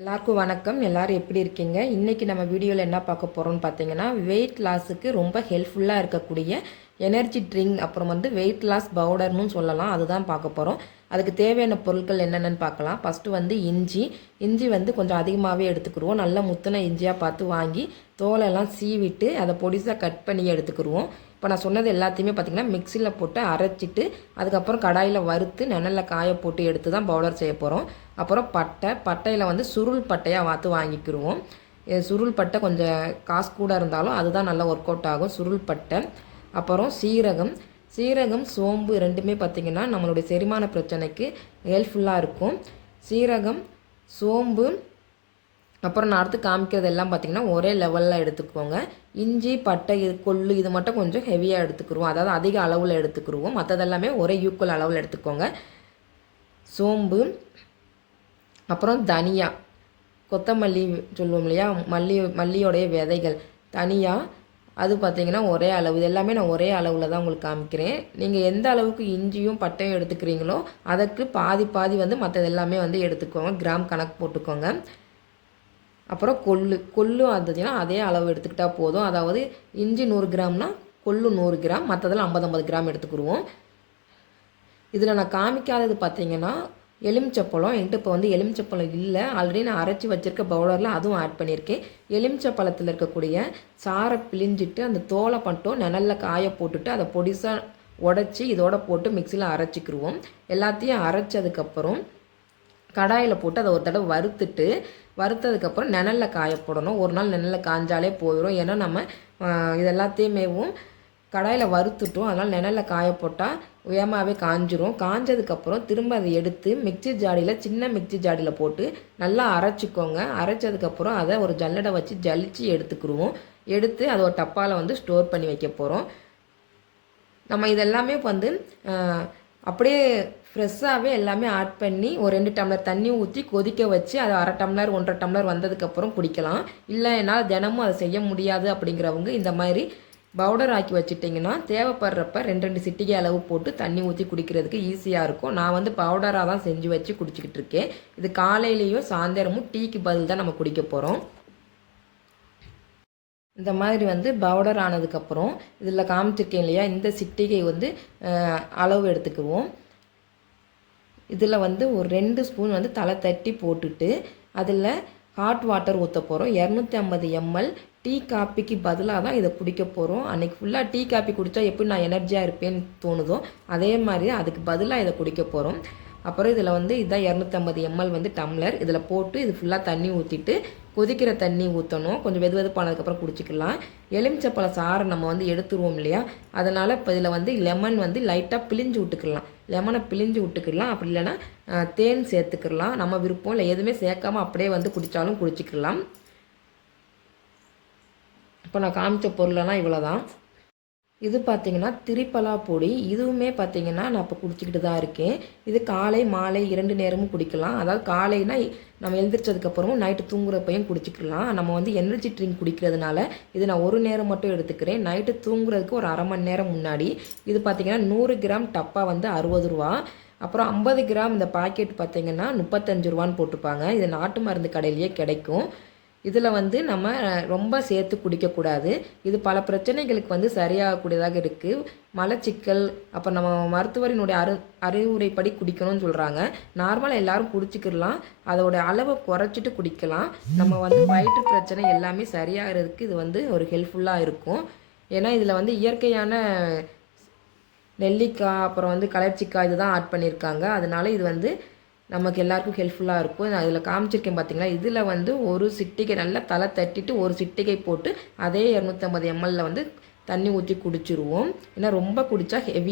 எல்லாருக்கும் வணக்கம். எல்லாரும் எப்படி இருக்கீங்க? இன்றைக்கி நம்ம வீடியோவில் என்ன பார்க்க போகிறோம்னு பார்த்தீங்கன்னா, வெயிட் லாஸுக்கு ரொம்ப ஹெல்ப்ஃபுல்லாக இருக்கக்கூடிய எனர்ஜி ட்ரிங்க், அப்புறம் வெயிட் லாஸ் பவுடர்னு சொல்லலாம். அதுதான் பார்க்க போகிறோம். அதுக்கு தேவையான பொருட்கள் என்னென்னு பார்க்கலாம். ஃபஸ்ட்டு இஞ்சி கொஞ்சம் அதிகமாகவே எடுத்துக்கிடுவோம். நல்ல முத்தின இஞ்சியாக பார்த்து வாங்கி தோலெல்லாம் சீவிட்டு அதை பொடிசாக கட் பண்ணி எடுத்துக்கிடுவோம். இப்போ நான் சொன்னது எல்லாத்தையுமே பார்த்திங்கன்னா மிக்சியில் போட்டு அரைச்சிட்டு அதுக்கப்புறம் கடாயில் வறுத்து நெனலில் காய போட்டு எடுத்து தான் பவுடர் செய்ய போகிறோம். அப்புறம் பட்டையில் சுருள் பட்டையாக பார்த்து வாங்கிக்கிடுவோம். சுருள் பட்டை கொஞ்சம் காசு கூட இருந்தாலும் அதுதான் நல்லா ஒர்க் அவுட் ஆகும், சுருள் பட்டை. அப்புறம் சீரகம் சோம்பு ரெண்டுமே பார்த்திங்கன்னா நம்மளுடைய செரிமான பிரச்சனைக்கு ஹெல்ப்ஃபுல்லாக இருக்கும். சீரகம் சோம்பு அப்புறம் நான் அடுத்து காமிக்கிறது எல்லாம் பார்த்திங்கன்னா ஒரே லெவலில் எடுத்துக்குவோங்க. இஞ்சி பட்டை கொள்ளு இது மட்டும் கொஞ்சம் ஹெவியாக எடுத்துக்கிடுவோம், அதாவது அதிக அளவில் எடுத்துக்கிடுவோம். மற்றதெல்லாமே ஒரே ஈக்குவல் அளவில் எடுத்துக்கோங்க. சோம்பு அப்புறம் தனியா, கொத்தமல்லி சொல்லுவோம் இல்லையா, மல்லியோடைய விதைகள், தனியா அது பார்த்திங்கன்னா ஒரே அளவு. இது எல்லாமே நான் ஒரே அளவில் தான் உங்களுக்கு காமிக்கிறேன். நீங்கள் எந்த அளவுக்கு இஞ்சியும் பட்டையும் எடுத்துக்கிறீங்களோ அதற்கு பாதி மற்றது எல்லாமே எடுத்துக்கோங்க, கிராம் கணக்கு போட்டுக்கோங்க. அப்புறம் கொள்ளு பார்த்தீங்கன்னா அதே அளவு எடுத்துக்கிட்டால் போதும். அதாவது இஞ்சி 100 கிராம்னா கொள்ளு 100 கிராம், மற்றதில் 50 கிராம் எடுத்துக்கிடுவோம். இதில் நான் காமிக்காதது பார்த்திங்கன்னா எலுமிச்சப்பழம். என்கிட்ட இப்போ எலுமிச்சப்பழம் இல்லை, ஆல்ரெடி நான் அரைச்சி வச்சுருக்க பவுடரில் அதுவும் ஆட் பண்ணியிருக்கேன். எலுமிச்சப்பழத்தில் இருக்கக்கூடிய சாரை பிழிஞ்சிட்டு அந்த தோலை மட்டும் நெனலில் காய போட்டுட்டு அதை பொடிசாக உடச்சி இதோட போட்டு மிக்சியில் அரைச்சிக்கிடுவோம். எல்லாத்தையும் அரைச்சதுக்கப்புறம் கடாயில் போட்டு அதை ஒரு தடவை வறுத்ததுக்கப்புறம் நெனலில் காய போடணும். ஒரு நாள் நெனலில் காஞ்சாலே போயிடும். ஏன்னா நம்ம இது எல்லாத்தையுமேவும் கடாயில் வறுத்துட்டோம், அதனால் நெனலில் காய போட்டால் உயரமாகவே காஞ்சிரும். காஞ்சதுக்கப்புறம் திரும்ப அதை எடுத்து சின்ன மிக்சி ஜாடியில் போட்டு நல்லா அரைச்சிக்கோங்க. அரைச்சதுக்கப்புறம் அதை ஒரு ஜல்லடை வச்சு ஜலிச்சு எடுத்துக்கிடுவோம். எடுத்து அதை ஒரு டப்பாவில் ஸ்டோர் பண்ணி வைக்க போகிறோம். நம்ம இதெல்லாமே அப்படியே ஃப்ரெஷ்ஷாகவே எல்லாமே ஆட் பண்ணி ஒரு 2 டம்ளர் தண்ணி ஊற்றி கொதிக்க வச்சு அதை 1/2 டம்ளர் 1.5 டம்ளர் வந்ததுக்கப்புறம் குடிக்கலாம். இல்லை என்னால் தினமும் அதை செய்ய முடியாது அப்படிங்கிறவங்க இந்த மாதிரி பவுடர் ஆக்கி வச்சுட்டிங்கன்னா தேவைப்படுறப்ப 2 சிட்டிகை அளவு போட்டு தண்ணி ஊற்றி குடிக்கிறதுக்கு ஈஸியாக இருக்கும். நான் பவுடராக தான் செஞ்சு வச்சு குடிச்சிக்கிட்டு இருக்கேன். இது காலையிலையும் சாயந்தரமும் டீக்கு பதில் தான் நம்ம குடிக்க போகிறோம். இந்த மாதிரி பவுடர் ஆனதுக்கப்புறம் இதில் காமிச்சிருக்கேன் இல்லையா, இந்த சிட்டிகை அளவு எடுத்துக்குவோம். இதில் ஒரு 2 ஸ்பூன் தலை தட்டி போட்டுட்டு அதில் ஹாட் வாட்டர் ஊற்ற போகிறோம். 250 ml. டீ காப்பிக்கு பதிலாக தான் இதை குடிக்க போகிறோம். அன்றைக்கி ஃபுல்லாக டீ காப்பி குடித்தா எப்படி நான் எனர்ஜியாக இருப்பேன்னு தோணுதோ அதே மாதிரி அதுக்கு பதிலாக இதை குடிக்க போகிறோம். அப்புறம் இதில் இதுதான் 250 ml டம்ளர். இதில் போட்டு இது ஃபுல்லாக தண்ணி ஊற்றிட்டு கொதிக்கிற தண்ணி ஊற்றணும். கொஞ்சம் வெதுவெதுப்பானதுக்கப்புறம் குடிச்சிக்கலாம். எலுமிச்சப்பழ சாறை நம்ம எடுத்துருவோம் இல்லையா, அதனால் இப்போ இதில் லெமன் லைட்டாக பிழிஞ்சு விட்டுக்கலாம். லெமனை பிழிஞ்சு விட்டுக்கலாம். அப்படி இல்லைன்னா தேன் சேர்த்துக்கலாம். நம்ம விருப்பம் இல்லை, எதுவுமே சேர்க்காமல் அப்படியே குடித்தாலும் குடிச்சிக்கலாம். இப்போ நான் காமிச்ச பொருளெல்லாம் இவ்வளோ தான். இது பார்த்திங்கன்னா திரிப்பலா பொடி. இதுவுமே பார்த்திங்கன்னா நான் இப்போ குடிச்சிக்கிட்டு தான் இருக்கேன். இது காலை மாலை 2 நேரமும் குடிக்கலாம். அதாவது காலைனா நம்ம எழுந்திரிச்சதுக்கப்புறமும் நைட்டு தூங்குறப்பையும் குடிச்சிக்கலாம். நம்ம எனர்ஜி ட்ரிங்க் குடிக்கிறதுனால இது நான் ஒரு நேரம் மட்டும் எடுத்துக்கிறேன். நைட்டு தூங்குறதுக்கு ஒரு 1/2 மணி நேரம் முன்னாடி. இது பார்த்திங்கன்னா 100 கிராம் டப்பா 60 ரூபா. அப்புறம் 50 கிராம் இந்த பாக்கெட் பார்த்திங்கன்னா 35 ரூபான்னு போட்டிருப்பாங்க. இது நாட்டு மருந்து கடையிலேயே கிடைக்கும். இதில் நம்ம ரொம்ப சேர்த்து குடிக்கக்கூடாது. இது பல பிரச்சனைகளுக்கு சரியாகக்கூடியதாக இருக்குது. மலச்சிக்கல், அப்புறம் நம்ம மருத்துவரினுடைய அறிவுரைப்படி குடிக்கணும்னு சொல்கிறாங்க. நார்மலாக எல்லோரும் குடிச்சிக்கிடலாம், அதோட அளவை குறைச்சிட்டு குடிக்கலாம். நம்ம வயிற்று பிரச்சனை எல்லாமே சரியாகிறதுக்கு இது ஒரு ஹெல்ப்ஃபுல்லாக இருக்கும். ஏன்னா இதில் இயற்கையான நெல்லிக்காய் அப்புறம் கலர்ச்சிக்காய் இதுதான் ஆட் பண்ணியிருக்காங்க. அதனால் இது நமக்கு எல்லாருக்கும் ஹெல்ப்ஃபுல்லாக இருக்கும். நான் இதில் காமிச்சிருக்கேன் பார்த்தீங்களா, இதில் ஒரு சிட்டிகை நல்லா தலை தட்டிட்டு ஒரு சிட்டிகை போட்டு அதே 250 ml தண்ணி ஊற்றி குடிச்சிருவோம். ஏன்னா ரொம்ப குடித்தா ஹெவி